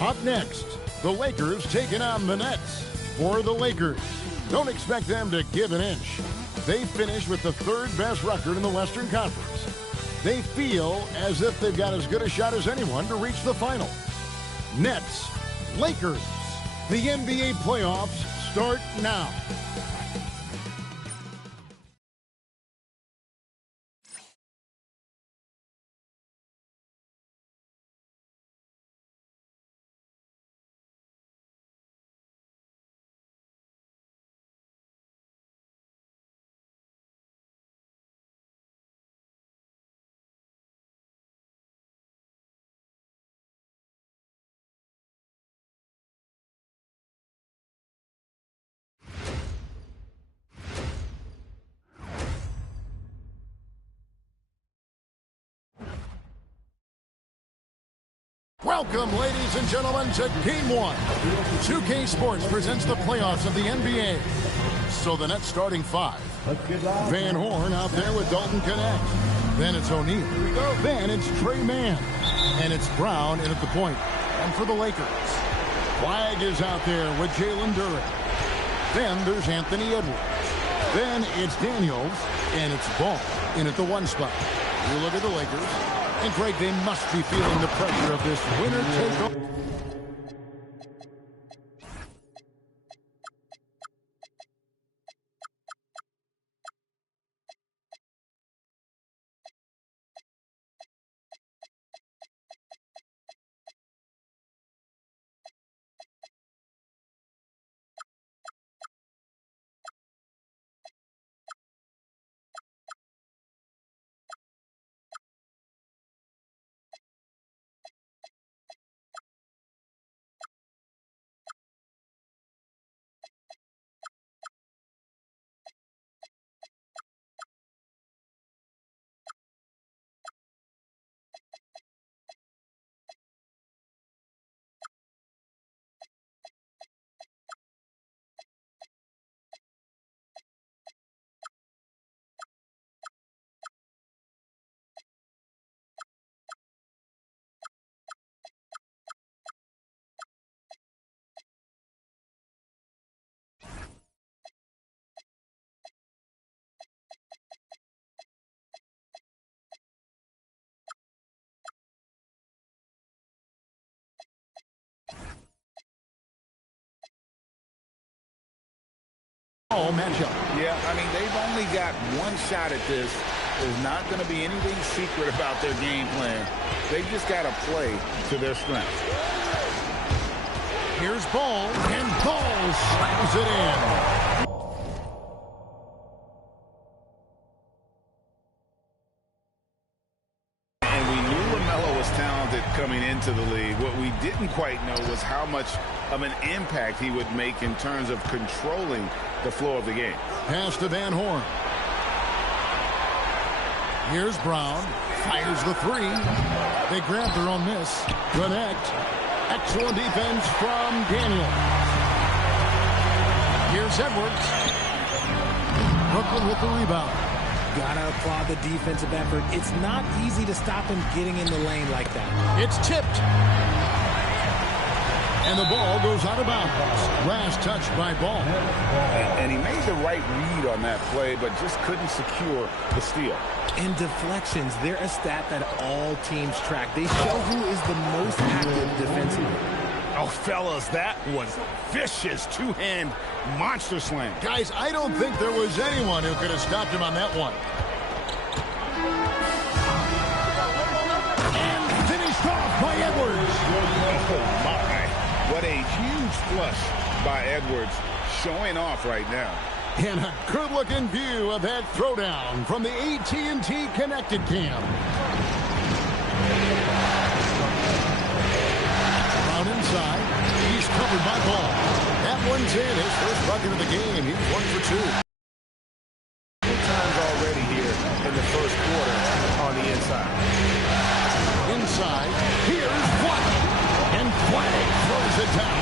Up next, the Lakers taking on the Nets. For the Lakers, don't expect them to give an inch. They finished with the third best record in the Western Conference. They feel as if they've got as good a shot as anyone to reach the finals. Nets, Lakers, the NBA playoffs start now. Welcome, ladies and gentlemen, to Game 1. 2K Sports presents the playoffs of the NBA. So the Nets starting five. Van Horn out there with Dalton Connect. Then it's O'Neal. Then it's Trey Mann. And it's Brown in at the point. And for the Lakers, Flagg is out there with Jalen Duren. Then there's Anthony Edwards. Then it's Daniels. And it's Ball in at the one spot. You look at the Lakers. And, Greg, they must be feeling the pressure of this winner-take-all. Matchup. Yeah, I mean, they've only got one shot at this. There's not going to be anything secret about their game plan. They just got to play to their strengths. Here's Ball, and Ball slams it in. And we knew LaMelo was talented coming into the league. What we didn't quite know was how much of an impact he would make in terms of controlling the flow of the game. Pass to Van Horn. Here's Brown. Fires the three. They grab their own miss. Connect. Excellent defense from Daniel. Here's Edwards. Brooklyn with the rebound. Gotta applaud the defensive effort. It's not easy to stop him getting in the lane like that. It's tipped. And the ball goes out of bounds. Last touch by Ball. And he made the right read on that play, but just couldn't secure the steal. And deflections, they're a stat that all teams track. They show who is the most active defensively. Oh, fellas, that was vicious two-hand monster slam. Guys, I don't think there was anyone who could have stopped him on that one. And finished off by Edwards. Oh, my. What a huge flush by Edwards, showing off right now. And a good-looking view of that throwdown from the AT&T Connected Cam. Brown inside. He's covered by Ball. That one's in. His first bucket of the game. He's 1 for 2. Times already here in the first quarter on the inside. Inside. Here's Flagg. And Flagg throws it down.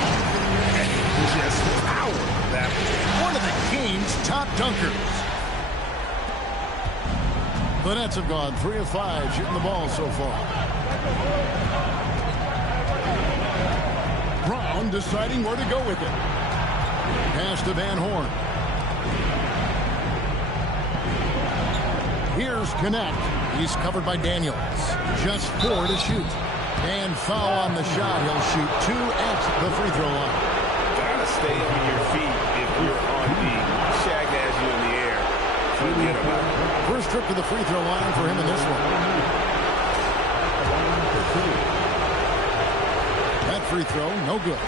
Just power. That one of the game's top dunkers. The Nets have gone 3 of 5 shooting the ball so far. around, deciding where to go with it. Pass to Van Horn. Here's Connect. He's covered by Daniels. Just 4 to shoot. And foul on the shot. He'll shoot 2 at the free throw line. Gotta stay on your feet if you're on D. Shaq has you in the air. Forget about it. First trip to the free throw line for him in this one. That free throw, no good.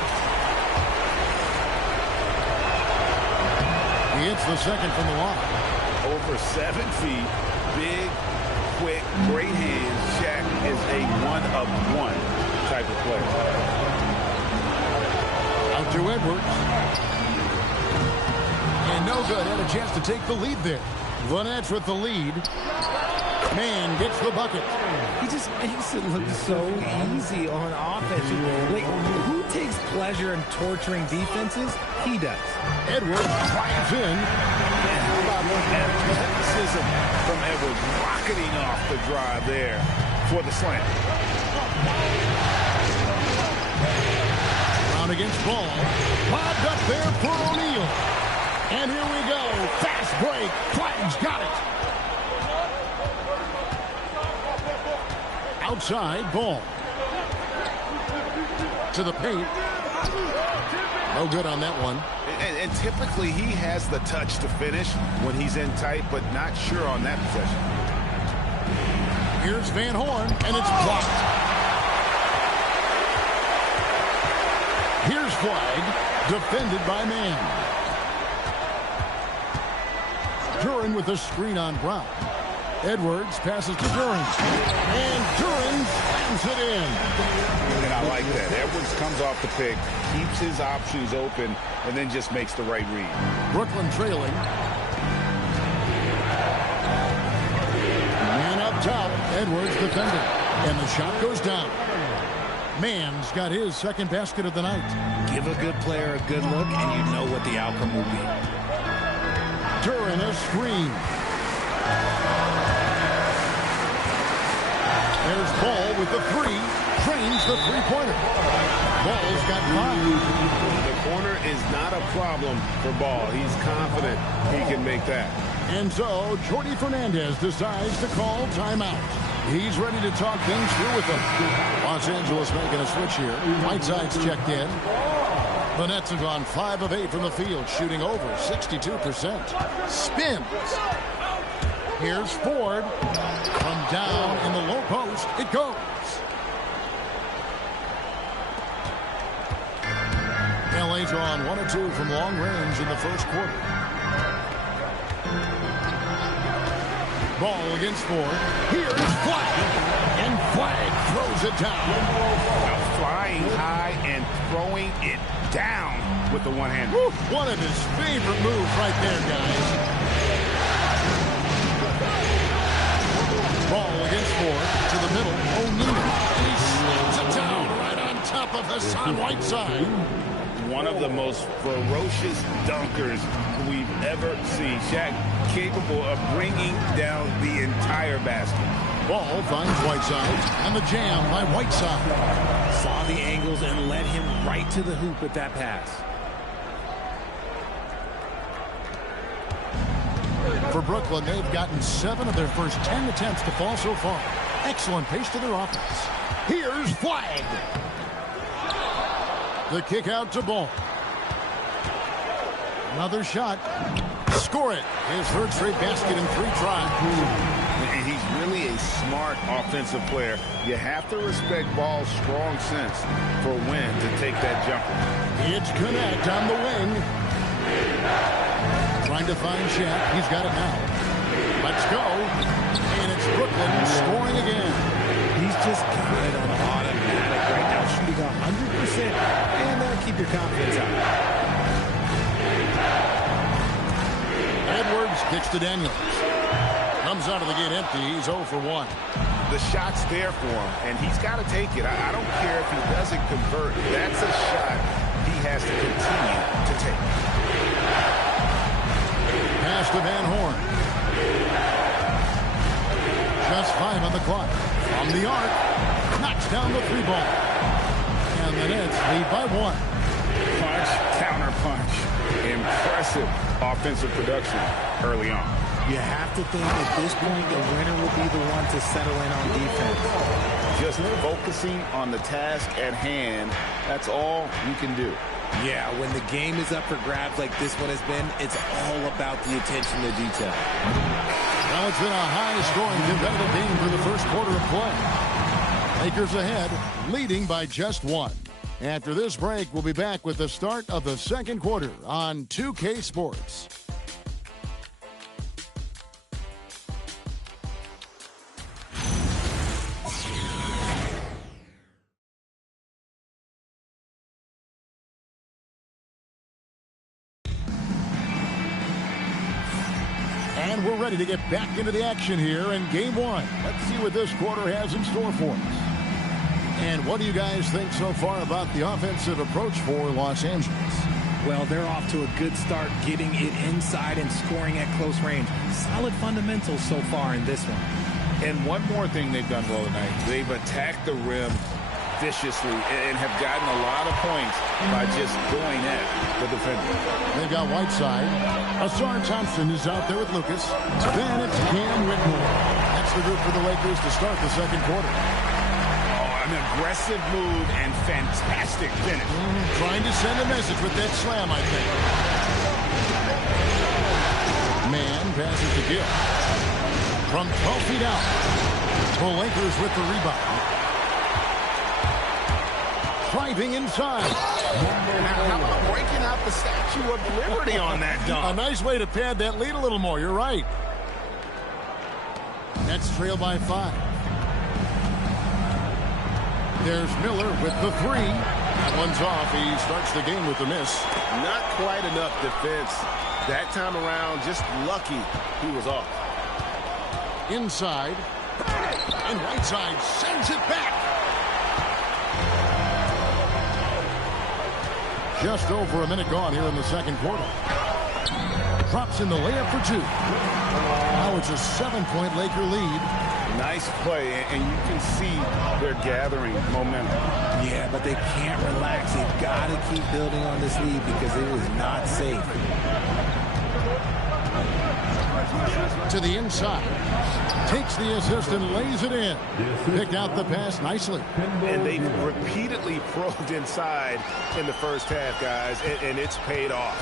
He hits the second from the line. Over 7 feet, big, quick, great hands. Shaq is a one-of-one type of player. Out to Edwards. And no good. Had a chance to take the lead there. The Nets with the lead. Man gets the bucket. He just makes it look so easy on offense. Like, who takes pleasure in torturing defenses? He does. Edwards drives in. How about athleticism from Edwards rocketing off the drive there for the slam. Brown against Ball. Lobbed up there for O'Neal. And here we go. Fast break. Flag's got it. Outside, Ball. To the paint. No good on that one. And typically he has the touch to finish when he's in tight, but not sure on that possession. Here's Van Horn, and it's blocked. Here's Flag, defended by Man. Duran with a screen on Brown. Edwards passes to Duran. And Duran slams it in. And I like that. Edwards comes off the pick, keeps his options open, and then just makes the right read. Brooklyn trailing. Man up top. Edwards defending. And the shot goes down. Man's got his second basket of the night. Give a good player a good look, and you know what the outcome will be. Duran a screen. There's Ball with the 3. Trains the three-pointer. Ball's got 5. The corner is not a problem for Ball. He's confident he can make that. And so, Jordi Fernandez decides to call timeout. He's ready to talk things through with them. Los Angeles making a switch here. Whiteside's checked in. The Nets have gone 5 of 8 from the field, shooting over 62%. Spins. Here's Ford. From down in the low post, it goes. LA's on 1 of 2 from long range in the first quarter. Ball against Ford. Here's Flag. And Flag throws it down. Flying high and throwing it down with the one hand. One of his favorite moves right there, guys. Ball against Ford to the middle. O'Neal. He slams it down right on top of Hassan Whiteside. One of the most ferocious dunkers we've ever seen. Shaq capable of bringing down the entire basket. Ball finds Whiteside, and the jam by Whiteside. Saw the angles and led him right to the hoop with that pass. For Brooklyn, they've gotten 7 of their first 10 attempts to fall so far. Excellent pace to their offense. Here's Flag. The kick out to Ball. Another shot. Score it. His third straight basket in 3 tries. And he's really a smart offensive player. You have to respect Ball's strong sense for when to take that jumper. It's Connect on the wing. Trying to find Shaq. He's got it now. Let's go. And it's Brooklyn scoring again. He's just good on automatic right now, shooting 100%. And that'll keep your confidence up. Edwards kicks to Daniels. Comes out of the gate empty. He's 0 for 1. The shot's there for him, and he's got to take it. I don't care if he doesn't convert. That's a shot he has to continue to take. Pass to Van Horn. Just 5 on the clock. From the arc. Knocks down the 3 ball. And the Nets lead by 1. punch, counter punch. Impressive offensive production early on. You have to think at this point the winner will be the one to settle in on defense. Just focusing on the task at hand, that's all you can do. Yeah, when the game is up for grabs like this one has been, it's all about the attention to detail. Well, it's been a high-scoring competitive game for the first quarter of play. Lakers ahead, leading by just one. After this break, we'll be back with the start of the second quarter on 2K Sports. And we're ready to get back into the action here in game one. Let's see what this quarter has in store for us. And what do you guys think so far about the offensive approach for Los Angeles? Well, they're off to a good start getting it inside and scoring at close range. Solid fundamentals so far in this one. And one more thing they've done well tonight. They've attacked the rim viciously and have gotten a lot of points by just going at the defender. They've got Whiteside. Asar Thompson is out there with Lucas. Then it's Cam Whitmore. That's the group for the Lakers to start the second quarter. An aggressive move and fantastic finish. Trying to send a message with that slam, I think. Man passes to Gill. From 12 feet out. The Lakers with the rebound. Driving inside. Now, how about breaking out the Statue of Liberty on that dunk? A nice way to pad that lead a little more. You're right. Nets trail by 5. There's Miller with the 3. That one's off. He starts the game with the miss. Not quite enough defense. That time around, just lucky he was off. Inside. And Whiteside sends it back. Just over a minute gone here in the second quarter. Drops in the layup for 2. Now it's a 7-point Laker lead. Nice play, and you can see they're gathering momentum. Yeah, but they can't relax. They've got to keep building on this lead because it is not safe. To the inside. Takes the assist and lays it in. Picked out the pass nicely. And they've repeatedly probed inside in the first half, guys, and it's paid off.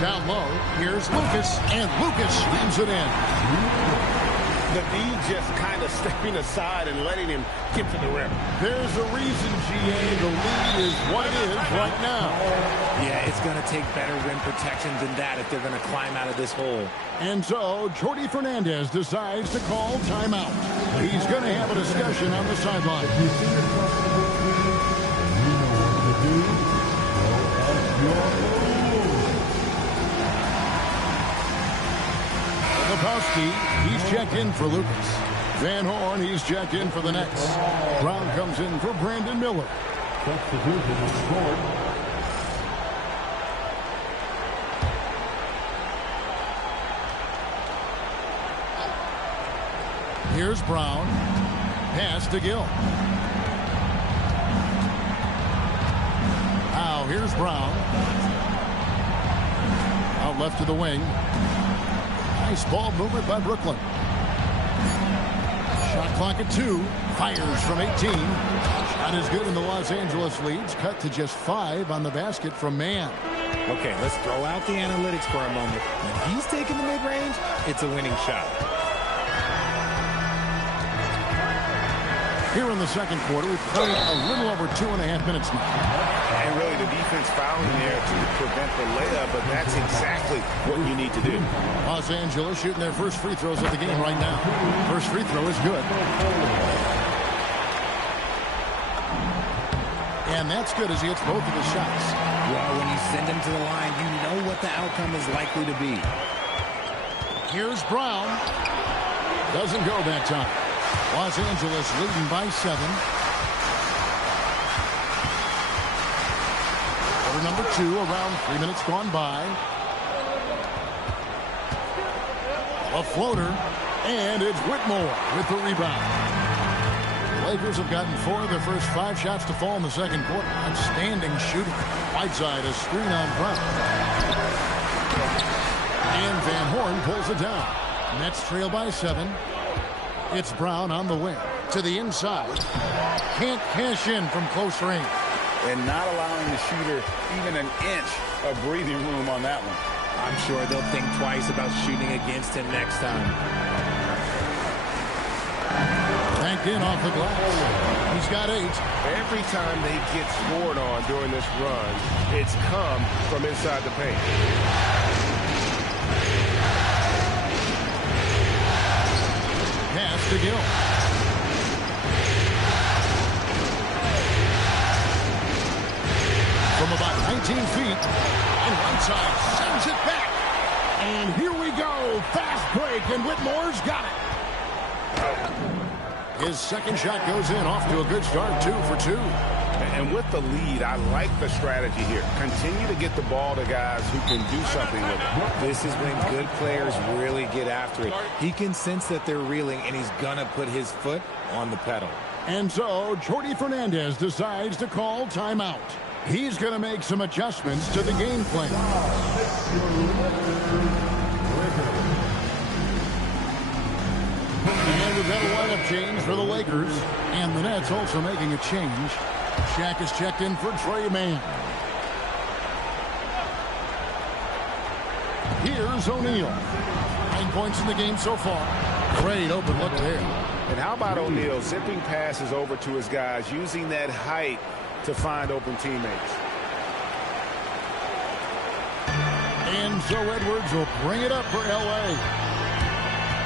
Down low, here's Lucas, and Lucas slams it in. The D just kind of stepping aside and letting him get to the rim. There's a reason, GA, the lead is what it is right now. Yeah, it's going to take better rim protection than that if they're going to climb out of this hole. And so, Jordi Fernandez decides to call timeout. He's going to have a discussion on the sideline. Lebowski, he's checked in for Lucas. Van Horn, he's checked in for the Nets. Brown comes in for Brandon Miller. Here's Brown. Pass to Gill. Now here's Brown. Out left to the wing. Nice ball movement by Brooklyn. Shot clock at 2. Fires from 18. Shot is good, and the Los Angeles leads cut to just 5 on the basket from Mann. Okay, let's throw out the analytics for a moment. When he's taking the mid-range, it's a winning shot. Here in the second quarter, we've played a little over 2.5 minutes now. And really the defense fouling there to prevent the layup, but that's exactly what you need to do. Los Angeles shooting their first free throws of the game right now. First free throw is good. And that's good as he hits both of his shots. Well, when you send him to the line, you know what the outcome is likely to be. Here's Brown. Doesn't go that time. Los Angeles leading by 7. Quarter number 2, around 3 minutes gone by. A floater, And it's Whitmore with the rebound. Lakers have gotten 4 of their first 5 shots to fall in the second quarter. Outstanding shooting. Whiteside, a screen on Brown. And Van Horn pulls it down. Nets trail by 7. It's Brown on the wing. To the inside. Can't cash in from close range. And not allowing the shooter even an inch of breathing room on that one. I'm sure they'll think twice about shooting against him next time. Banked in off the glass. He's got 8. Every time they get scored on during this run, it's come from inside the paint. Pass to Gill. From about 19 feet, and Whiteside sends it back. And here we go. Fast break, and Whitmore's got it. His second shot goes in, off to a good start, 2 for 2. And with the lead, I like the strategy here. Continue to get the ball to guys who can do something with it. This is when good players really get after it. He can sense that they're reeling, and he's going to put his foot on the pedal. And so, Jordi Fernandez decides to call timeout. He's going to make some adjustments to the game plan. And we've got a lineup change for the Lakers. And the Nets also making a change. Shaq is checked in for Trey Mann. Here's O'Neal. 9 points in the game so far. Great open look there. And how about O'Neal zipping passes over to his guys, using that height to find open teammates. And so Edwards will bring it up for L.A.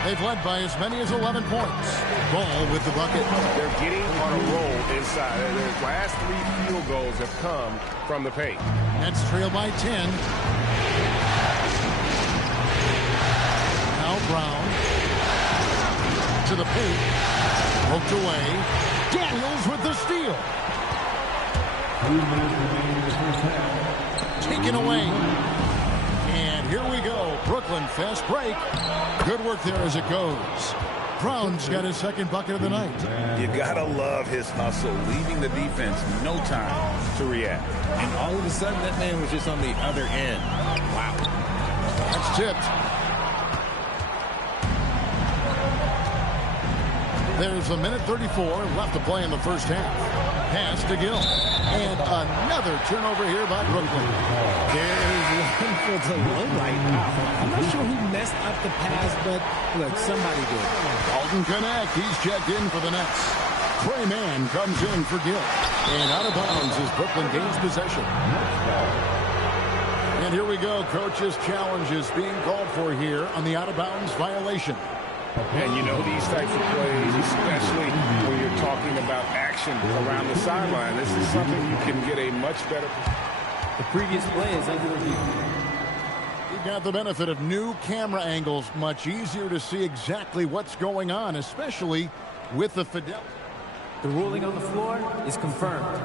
They've led by as many as 11 points. Ball with the bucket. They're getting on a roll inside. Their last 3 field goals have come from the paint. Nets trail by 10. Now Brown to the paint. Poked away. Daniels with the steal. Taken away. And here we go. Brooklyn fast break. Good work there as it goes. Brown's got his second bucket of the night. You gotta love his hustle, leaving the defense no time to react. And all of a sudden, that man was just on the other end. Wow. That's tipped. There's a minute 34 left to play in the first half. Pass to Gill. And another turnover here by Brooklyn. There's one for the low right. Wow. I'm not sure who messed up the pass, but look, somebody did. Alton Connect, he's checked in for the Nets. Trey Mann comes in for Gill. And out of bounds as Brooklyn gains possession. And here we go. Coach's challenge is being called for here on the out-of-bounds violation. And you know these types of plays, especially when you're talking about action around the sideline, this is something you can get a much better. The previous play is under review. You've got the benefit of new camera angles. Much easier to see exactly what's going on, especially with the fidelity. The ruling on the floor is confirmed.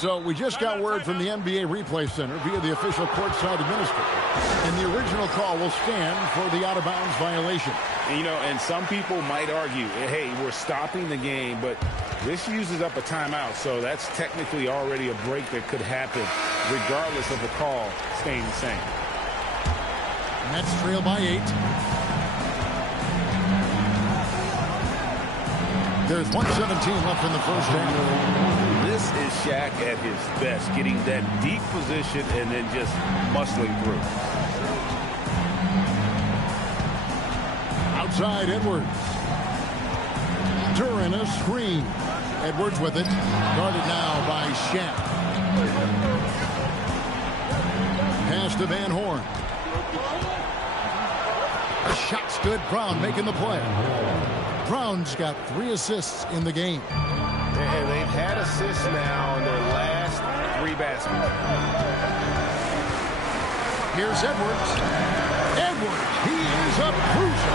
So we just got word from the NBA Replay Center via the official courtside administrator. And the original call will stand for the out-of-bounds violation. And, you know, and some people might argue, hey, we're stopping the game, but this uses up a timeout, so that's technically already a break that could happen regardless of the call staying the same. Nets trail by 8. There's 1:17 left in the first half. This is Shaq at his best, getting that deep position and then just muscling through. Outside Edwards. Duran a screen. Edwards with it. Guarded now by Shaq. Pass to Van Horn. The shot's good. Brown making the play. Brown's got 3 assists in the game. And they've had assists now in their last 3 baskets. Here's Edwards. Edwards, he is a cruiser.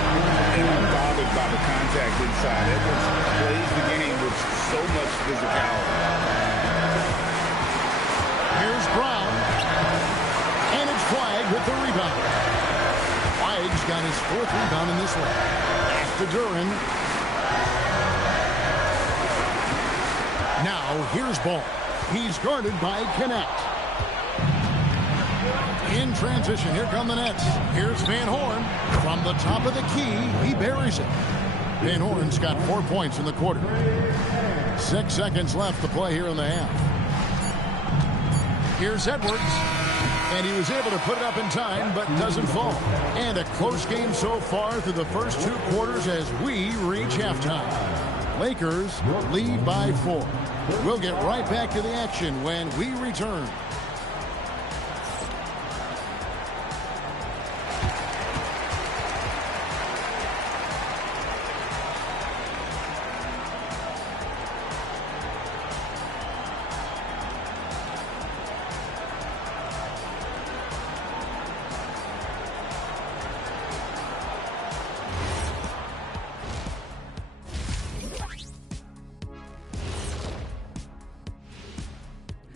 And I'm bothered by the contact inside. Edwards plays the game with so much physicality. Here's Brown. And it's flagged with the rebound. Flags got his 4th rebound in this one. Back to Duran. Now, here's Ball. He's guarded by Connect. In transition, here come the Nets. Here's Van Horn. From the top of the key, he buries it. Van Horn's got 4 points in the quarter. 6 seconds left to play here in the half. Here's Edwards. And he was able to put it up in time, but doesn't fall. And a close game so far through the first 2 quarters as we reach halftime. Lakers lead by 4. We'll get right back to the action when we return.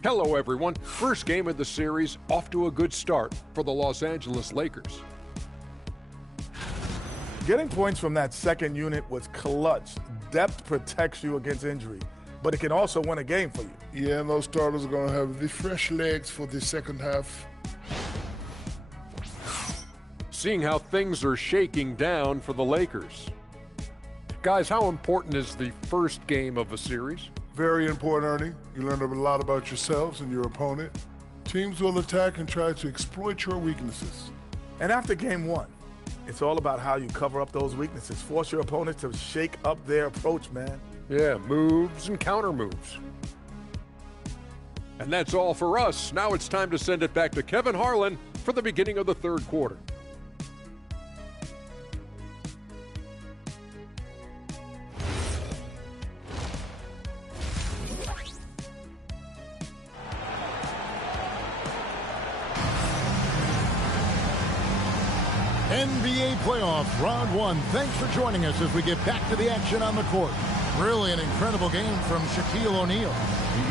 Hello, everyone. First game of the series, off to a good start for the Los Angeles Lakers. Getting points from that second unit was clutch. Depth protects you against injury, but it can also win a game for you. Yeah, and those starters are going to have the fresh legs for the second half. Seeing how things are shaking down for the Lakers. Guys, how important is the first game of a series? Very important, Ernie. You learn a lot about yourselves and your opponent. Teams will attack and try to exploit your weaknesses. And after game 1, it's all about how you cover up those weaknesses. Force your opponent to shake up their approach, man. Yeah, moves and counter moves. And that's all for us. Now it's time to send it back to Kevin Harlan for the beginning of the third quarter. NBA playoff round 1. Thanks for joining us as we get back to the action on the court. Really an incredible game from Shaquille O'Neal.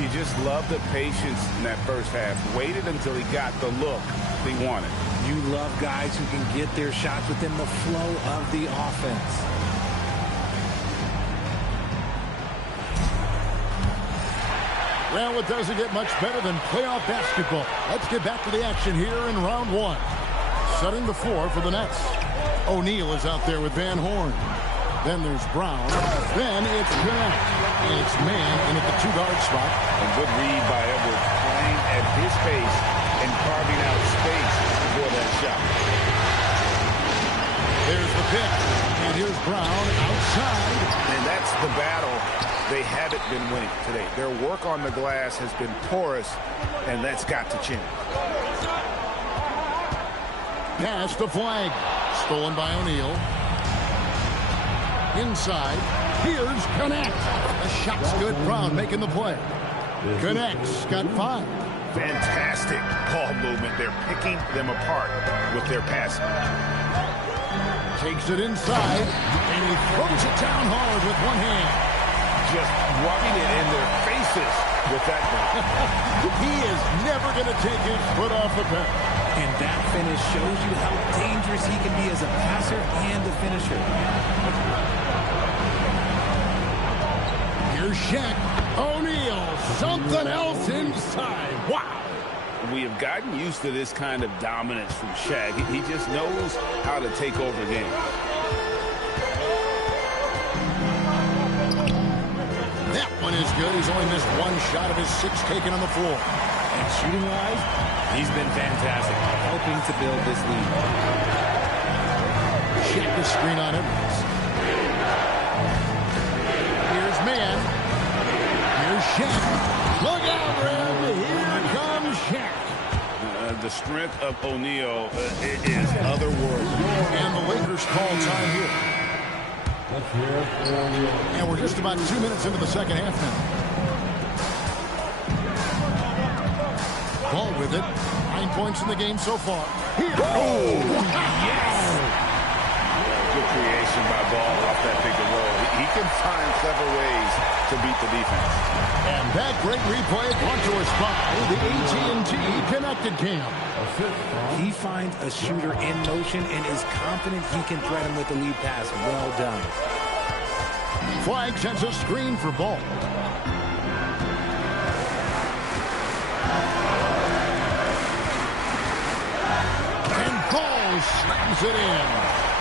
You just love the patience in that first half. Waited until he got the look he wanted. You love guys who can get their shots within the flow of the offense. Well, it doesn't get much better than playoff basketball. Let's get back to the action here in round 1. Setting the floor for the Nets. O'Neal is out there with Van Horn. Then there's Brown. Then it's Connect. And it's man in at the 2-guard spot. A good read by Edwards, playing at his pace and carving out space for that shot. There's the pick. And here's Brown outside. And that's the battle they haven't been winning today. Their work on the glass has been porous, and that's got to change. Pass to Flag. Stolen by O'Neal. Inside. Here's Connect. The shot's good. Brown making the play. Connect's got 5. Fantastic ball movement. They're picking them apart with their passing. Takes it inside. And he throws it down hard with one hand. Just rubbing it in their faces with that one. He is never going to take his foot off the pedal. And that finish shows you how dangerous he can be as a passer and a finisher. Here's Shaq. O'Neal. Something else inside. Wow. We have gotten used to this kind of dominance from Shaq. He just knows how to take over games. That one is good. He's only missed 1 shot of his 6 taken on the floor. And shooting-wise, he's been fantastic, helping to build this lead. Check the screen on Edwards. Here's man. Here's Shaq. Look out, Red. Here comes Shaq. The strength of O'Neal is otherworldly. And the Lakers call time here. And we're just about 2 minutes into the second half now. Ball with it. 9 points in the game so far. Here. Oh, yes! Good creation by Ball off that pick and roll. He can find clever ways to beat the defense. And that great replay brought to us by the AT&T Connected Cam. He finds a shooter in motion and is confident he can thread him with the lead pass. Well done. Flag sends a screen for Ball. And Ball slams it in.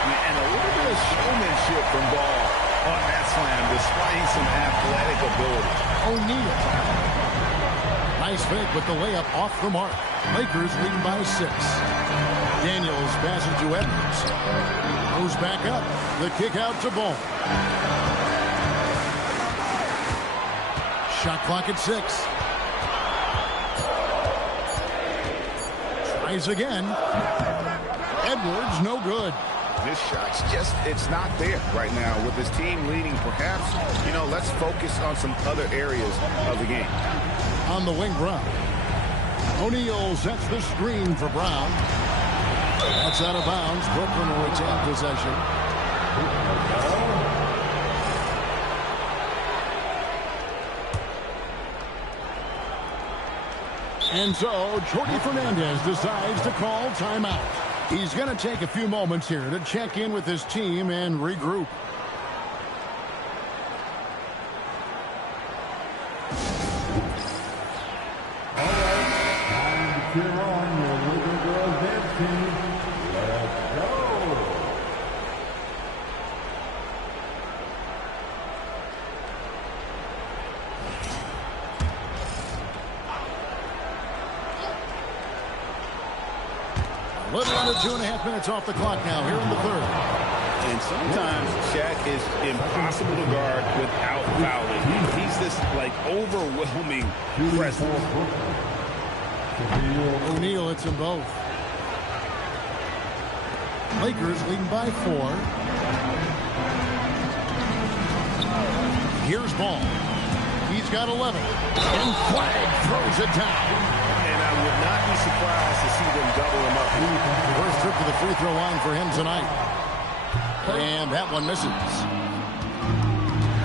And a little bit of showmanship from Ball on that slam, displaying some athletic ability. O'Neal. Nice fake with the layup off the mark. Lakers leading by 6. Daniels passes to Edwards. Goes back up. The kick out to Ball. Shot clock at 6. Tries again. Edwards, no good. This shot's just, it's not there right now. With his team leading, perhaps, let's focus on some other areas of the game. On the wing, Brown. O'Neal sets the screen for Brown. That's out of bounds. Brooklyn will retain possession. And so, Jordi Fernandez decides to call timeout. He's going to take a few moments here to check in with his team and regroup. All right, time to cheer on your little girls dance team. Let's go. A little under 2.5 minutes off the clock now here in the third. And sometimes Shaq is impossible to guard without fouling. He's this, overwhelming presence. O'Neal hits them both. Lakers leading by 4. Here's Ball. He's got 11. And Flag throws it down. And I would not be surprised to see them double him up. First trip to the free throw line for him tonight. And that one misses.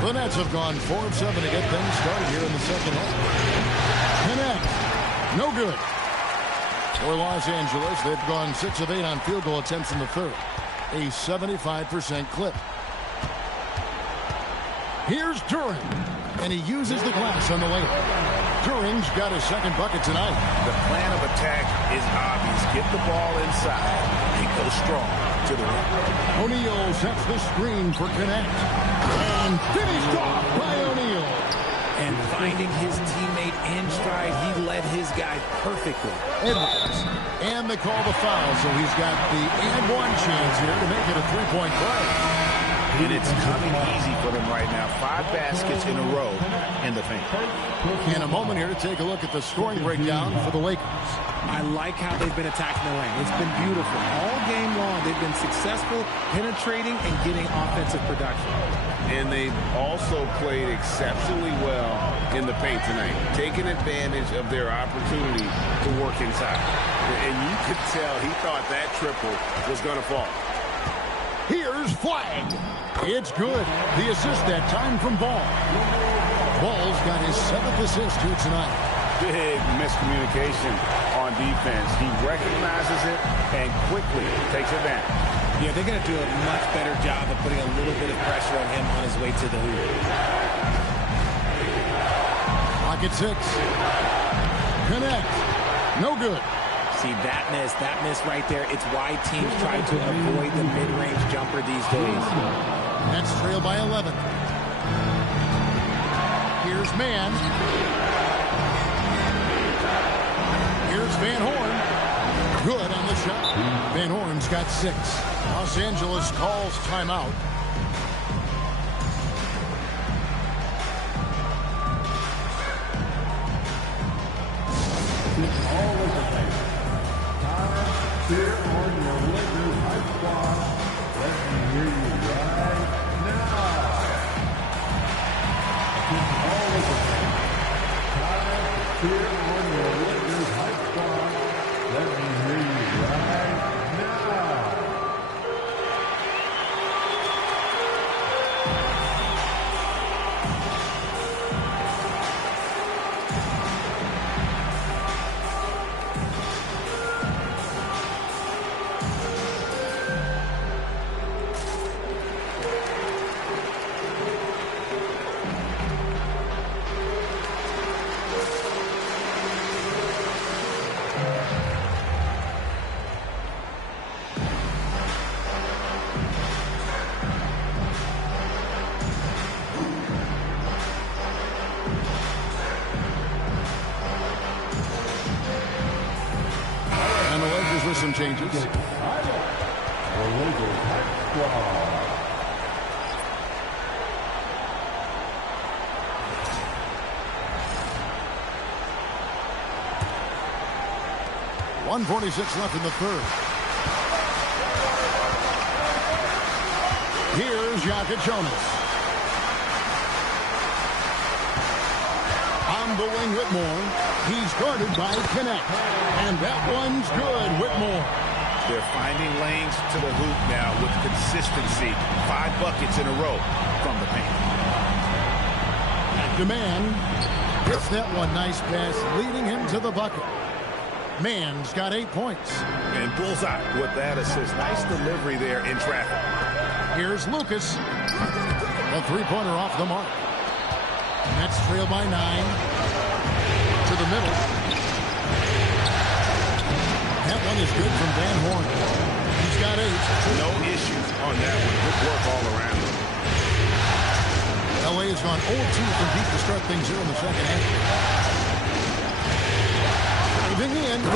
The Nets have gone 4 of 7 to get things started here in the second half. Connect. No good. For Los Angeles, they've gone 6 of 8 on field goal attempts in the third. A 75% clip. Here's Duren. And he uses the glass on the layup. Duren's got his second bucket tonight. The plan of attack is obvious. Get the ball inside and go strong to the rim. O'Neal sets the screen for Connect. And finished off by O'Neal. And finding his teammate in stride, he led his guy perfectly. Edwards. And they call the foul, so he's got the and one chance here to make it a three-point play. And it's coming easy for them right now. 5 baskets in a row in the paint. In a moment here to take a look at the scoring breakdown for the Lakers. I like how they've been attacking the lane. It's been beautiful. All game long, they've been successful penetrating and getting offensive production. And they've also played exceptionally well in the paint tonight, taking advantage of their opportunity to work inside. And you could tell he thought that triple was going to fall. Here's Flag. It's good. The assist that time from Ball. Ball's got his 7th assist here tonight. Big miscommunication on defense. He recognizes it and quickly takes it down. Yeah, they're going to do a much better job of putting a little bit of pressure on him on his way to the hoop. Clock at 6. Connect. No good. See, that miss right there, it's why teams try to avoid the mid-range jumper these days. Nets trail by 11. Here's Mann. Here's Van Horn. Good on the shot. Van Horn's got 6. Los Angeles calls timeout. Cheer on your Lakers hype squad. Let me hear you right now. All of the time, cheer on your Lakers hype squad. Let me hear you right now. changes. The Lakers Hype Squad. 1:46 left in the third. Here's Jonas. On the wing, Whitmore. He's guarded by Connect. And that one's good, Whitmore. They're finding lanes to the hoop now with consistency. 5 buckets in a row from the paint. DeMann gets that one. Nice pass, leading him to the bucket. Mann's got 8 points. And bullseye with that assist. Nice delivery there in traffic. Here's Lucas. A three-pointer off the mark. Nets trail by 9. To the middle. That one is good from Van Horn. He's got 8. No issues on that one. Good work all around. LA has gone 0-2 from deep to start things here in the second half. Diving in. Ooh,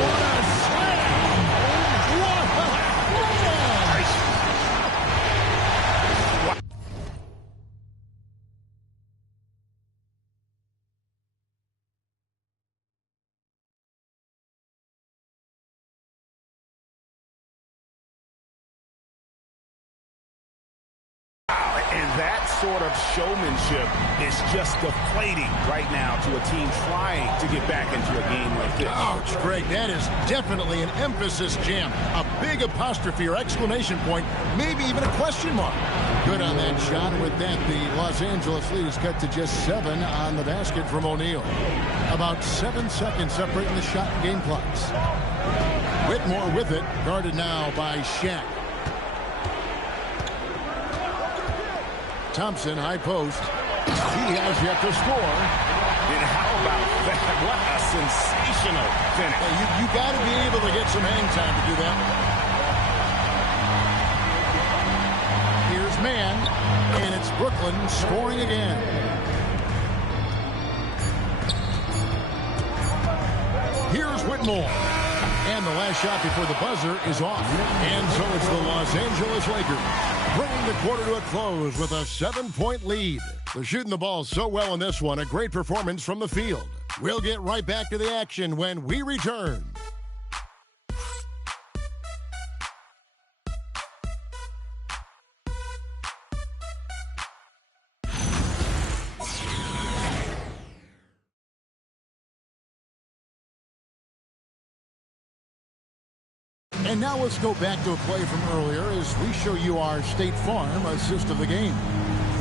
what a slam! What a slam! And that sort of showmanship is just deflating right now to a team trying to get back into a game like this. Ouch, Greg, that is definitely an emphasis jam. A big apostrophe or exclamation point, maybe even a question mark. Good on that shot. With that, the Los Angeles lead is cut to just 7 on the basket from O'Neal. About 7 seconds separating the shot and game clocks. Whitmore with it, guarded now by Shaq. Thompson, high post. He has yet to score. And how about that? What a sensational finish. Hey, you got to be able to get some hang time to do that. Here's Mann, and it's Brooklyn scoring again. Here's Whitmore. And the last shot before the buzzer is off. And so it's the Los Angeles Lakers bringing the quarter to a close with a 7-point lead. They're shooting the ball so well in this one. A great performance from the field. We'll get right back to the action when we return. And now let's go back to a play from earlier as we show you our State Farm assist of the game.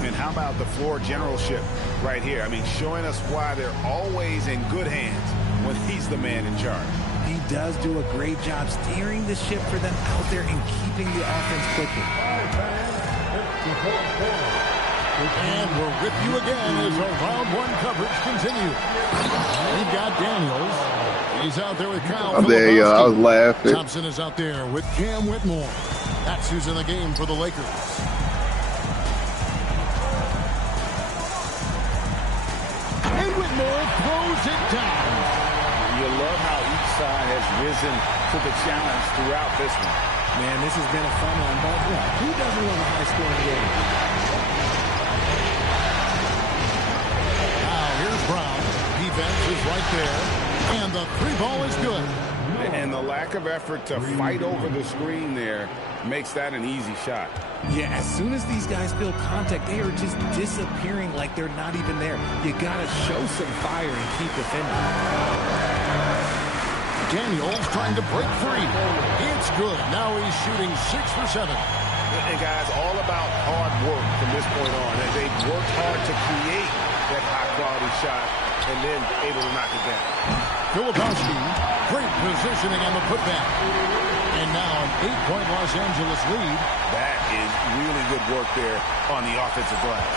And how about the floor generalship right here? I mean, showing us why they're always in good hands when he's the man in charge. He does do a great job steering the ship for them out there and keeping the offense clicking. And we're with you again as our round 1 coverage continues. We've got Daniels. He's out there with Kyle. I'm there, yo. I was laughing. Thompson is out there with Cam Whitmore. That's who's in the game for the Lakers. And Whitmore throws it down. You love how each side has risen to the challenge throughout this one. Man, this has been a fun one, but who doesn't love a high-scoring game? Now here's Brown. Defense is right there. And the 3-ball is good. And the lack of effort to fight over the screen there makes that an easy shot. Yeah, as soon as these guys feel contact, they are just disappearing like they're not even there. You got to show some fire and keep defending. Daniels trying to break free. It's good. Now he's shooting 6 for 7. And guys, all about hard work from this point on. And they've worked hard to create that high-quality shot and then able to knock it down. Filipowski, great positioning on the putback. And now an 8-point Los Angeles lead. That is really good work there on the offensive glass.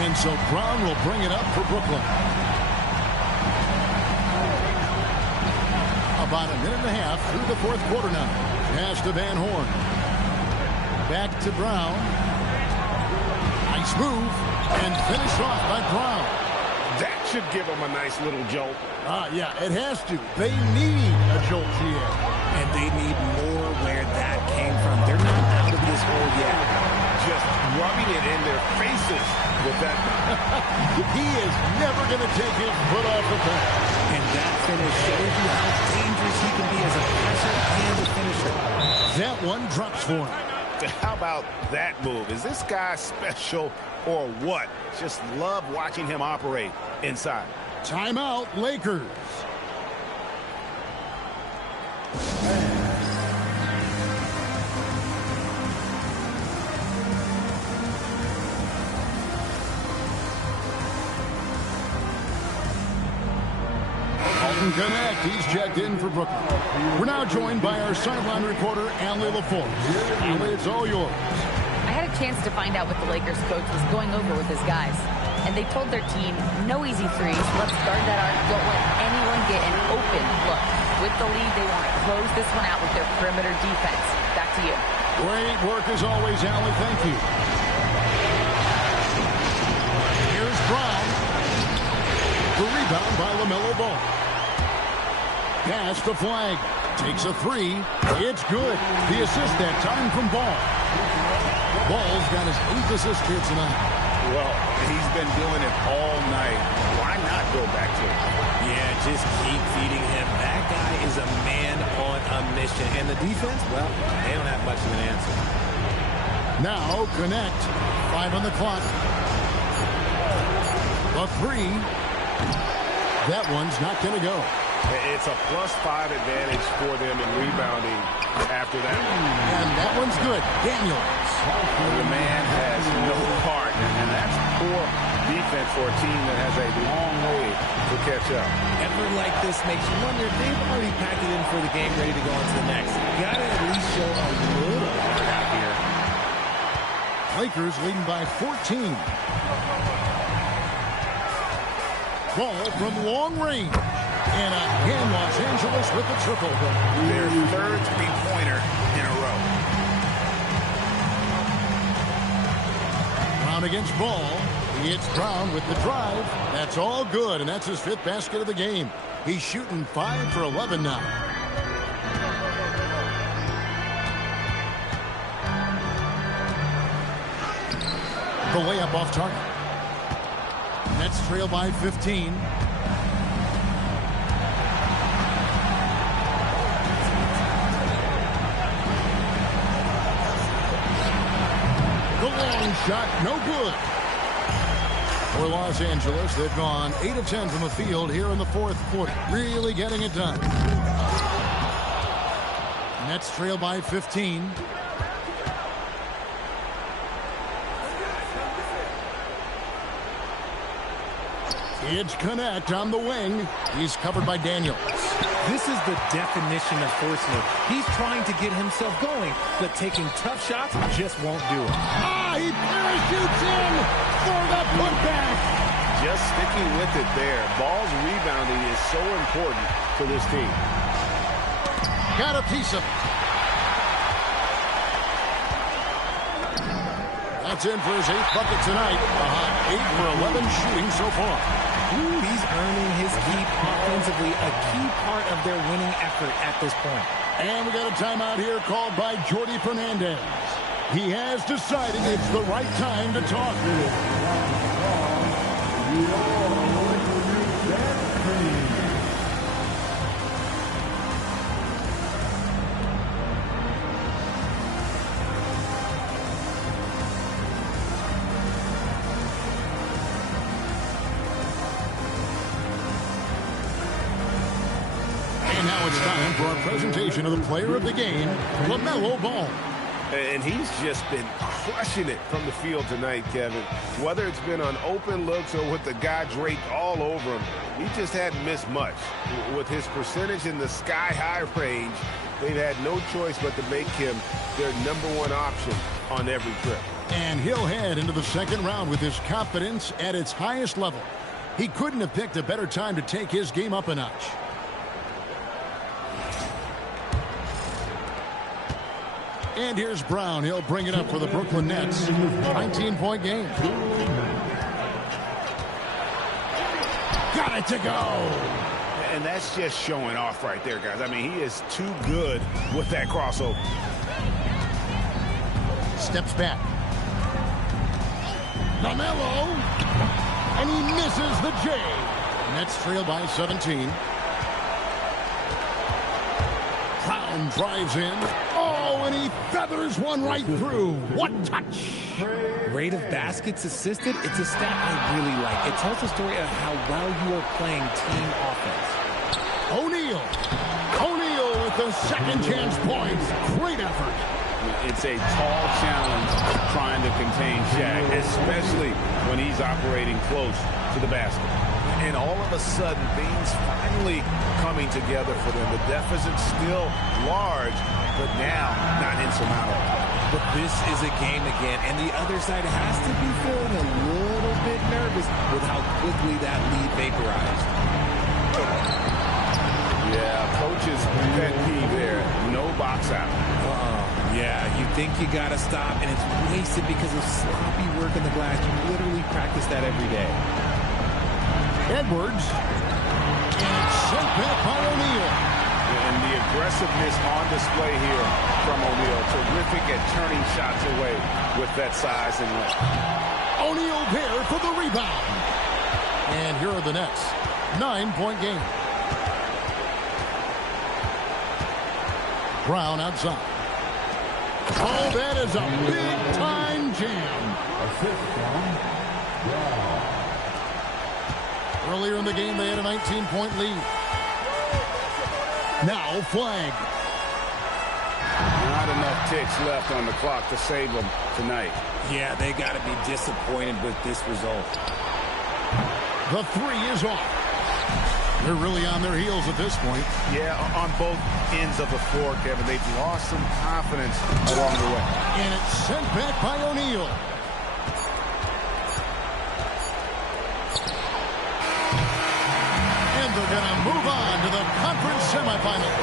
And so Brown will bring it up for Brooklyn. About a minute and a half through the 4th quarter now. Pass to Van Horn. Back to Brown. Nice move. And finished off by Brown. That should give them a nice little jolt. Yeah, it has to. They need a jolt here. and they need more where that came from. They're not out of this hole yet. Just rubbing it in their faces with that. He is never going to take his foot off the pedal. And that finish shows you how dangerous he can be as a passer and a finisher. That one drops for him. How about that move? Is this guy special or what? Just love watching him operate inside. Timeout, Lakers. Connect. He's checked in for Brooklyn. We're now joined by our sideline reporter, Allie LaForce. Allie, it's all yours. I had a chance to find out what the Lakers coach was going over with his guys. And they told their team, no easy threes. Let's guard that arc. Don't let anyone get an open look. With the lead, they want to close this one out with their perimeter defense. Back to you. Great work as always, Allie. Thank you. Here's Brown. The rebound by LaMelo Ball. Pass to Flag. Takes a three. It's good. The assist that time from Ball. Ball's got his 8th assist here tonight. Well, he's been doing it all night. Why not go back to it? Yeah, just keep feeding him. That guy is a man on a mission. And the defense, well, they don't have much of an answer. Now Connect. 5 on the clock. A three. That one's not going to go. It's a +5 advantage for them in rebounding after that. And that one's good. Daniels. The man has no heart, and that's poor defense for a team that has a long way to catch up. Effort like this makes you wonder if they've already packed it in for the game, ready to go on to the next. Got to at least show a little heart out here. Lakers leading by 14. Ball from long range. And again, Los Angeles with the triple. Their third three-pointer in a row. Brown against Ball. It's Brown with the drive. That's all good, and that's his 5th basket of the game. He's shooting 5 for 11 now. The layup off target. Nets trail by 15. Shot no good. For Los Angeles, they've gone 8 of 10 from the field here in the 4th quarter. Really getting it done. Nets trail by 15. It's Connect on the wing. He's covered by Daniels. This is the definition of forcing it. He's trying to get himself going, but taking tough shots just won't do it. He parachutes in for the putback. Just sticking with it there. Ball's rebounding is so important for this team. Got a piece of it. That's in for his 8th bucket tonight. 8 for 11 shooting so far. He's earning his keep offensively, a key part of their winning effort at this point. And we got a timeout here called by Jordi Fernandez. He has decided it's the right time to talk. And now it's time for our presentation of the player of the game, LaMelo Ball. And he's just been crushing it from the field tonight, Kevin. Whether it's been on open looks or with the guy draped all over him, he just hadn't missed much. With his percentage in the sky-high range, they've had no choice but to make him their #1 option on every trip. And he'll head into the 2nd round with his confidence at its highest level. He couldn't have picked a better time to take his game up a notch. And here's Brown. He'll bring it up for the Brooklyn Nets. 19-point game. Got it to go. And that's just showing off right there, guys. I mean, he is too good with that crossover. Steps back. LaMelo. And he misses the J. Nets trail by 17. Brown drives in. Oh, and he feathers one right through. What touch! Rate of baskets assisted, it's a stat I really like. It tells the story of how well you are playing team offense. O'Neal. O'Neal with the second chance points. Great effort. It's a tall challenge trying to contain Shaq, especially when he's operating close to the basket. And all of a sudden, things finally coming together for them. The deficit's still large, but now not insurmountable. But this is a game again, and the other side has to be feeling a little bit nervous with how quickly that lead vaporized. Yeah, coach's pet peeve there. No box out. Yeah, you think you got to stop, and it's wasted because of sloppy work in the glass. You literally practice that every day. Edwards. And it's sent back by O'Neal. And the aggressiveness on display here from O'Neal. Terrific at turning shots away with that size and length. O'Neal there for the rebound. And here are the Nets. 9-point game. Brown outside. Oh, that is a big-time jam. Earlier in the game, they had a 19-point lead. Now, flag. Not enough ticks left on the clock to save them tonight. Yeah, they got to be disappointed with this result. The three is off. They're really on their heels at this point. Yeah, on both ends of the floor, Kevin. They've lost some confidence along the way. And it's sent back by O'Neal. And they're going to move on to the conference semifinals.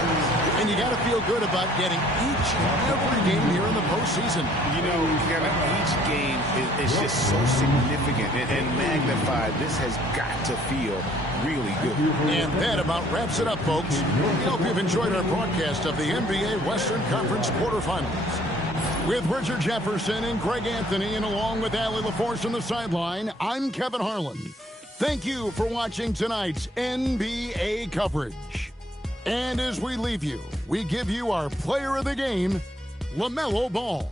And you got to feel good about getting each and every game here in the postseason. You know, Kevin, each game is just so significant and magnified. This has got to feel really good. And that about wraps it up, folks. We hope you've enjoyed our broadcast of the NBA Western Conference quarterfinals. With Richard Jefferson and Greg Anthony, and along with Allie LaForce on the sideline, I'm Kevin Harlan. Thank you for watching tonight's NBA coverage. And as we leave you, we give you our player of the game, LaMelo Ball.